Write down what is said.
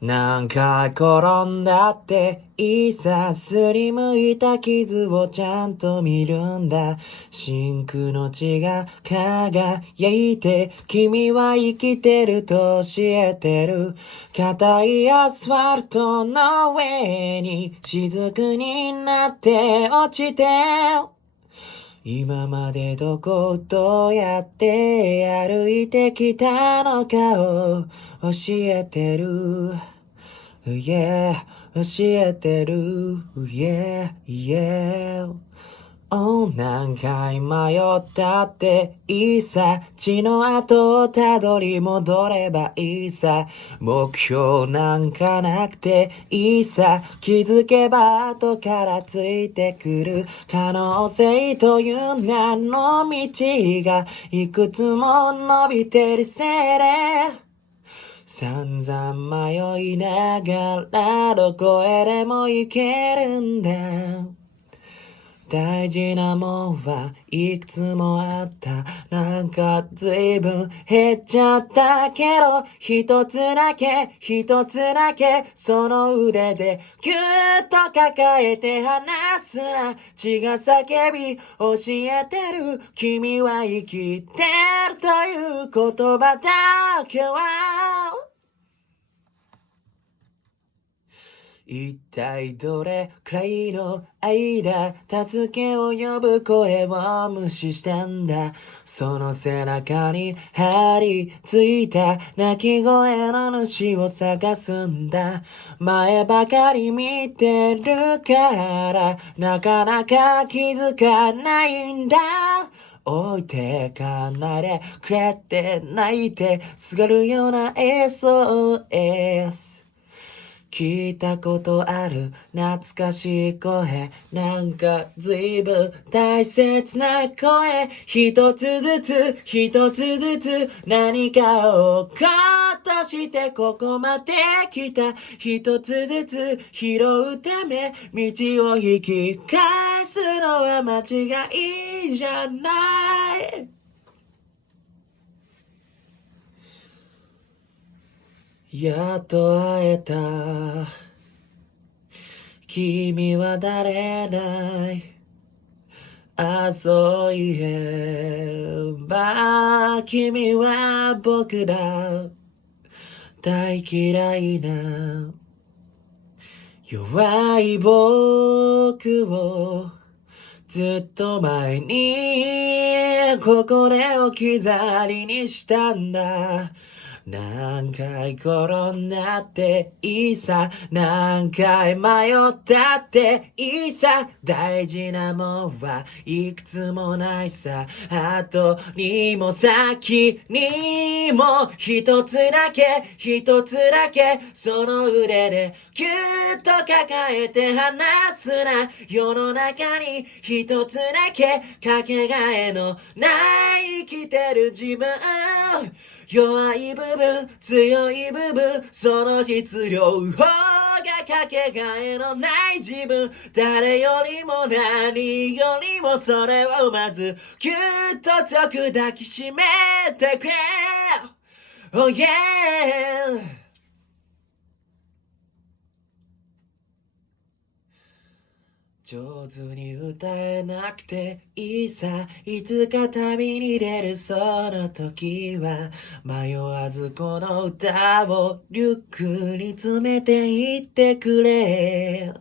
何回転んだっていいさ、すりむいた傷をちゃんと見るんだ。シンクの血が輝いて君は生きてると教えてる。硬いアスファルトの上に雫になって落ちて、今までどうやって歩いてきたのかを教えてる。Yeah, 教えてる。Yeah, yeah. Oh, 何回迷ったっていいさ。血の跡をたどり戻ればいいさ。目標なんかなくていいさ。気づけば後からついてくる可能性という名の道がいくつも伸びてるせいで、散々迷いながらどこへでも行けるんだ。大事なもんはいくつもあった。なんかずいぶん減っちゃったけど、一つだけその腕でぎゅっと抱えて離すな。血が叫び教えてる。君は生きてるという言葉だけは一体どれくらいの間、助けを呼ぶ声を無視したんだ。その背中に張り付いた泣き声の主を探すんだ。前ばかり見てるからなかなか気づかないんだ。置いてかないでくれって泣いてすがるような SOS。聞いたことある懐かしい声、なんかずいぶん大切な声。一つずつ何かをカットしてここまで来た。一つずつ拾うため道を引き返すのは間違いじゃない。やっと会えた。君は誰だい。そういえば君は僕だ。大嫌いな弱い僕をずっと前にここで置き去りにしたんだ。何回転んだっていいさ。何回迷ったっていいさ。大事なもんはいくつもないさ。後にも先にも一つだけその腕でぎゅっと抱えて離すな。世の中に一つだけかけがえのない生きてる自分、弱い部分強い部分、その実両方がかけがえのない自分。誰よりも何よりもそれをまずぎゅっと強く抱きしめてくれ。 Oh yeah。上手に歌えなくていいさ。いつか旅に出るその時は迷わずこの歌をリュックに詰めていってくれ。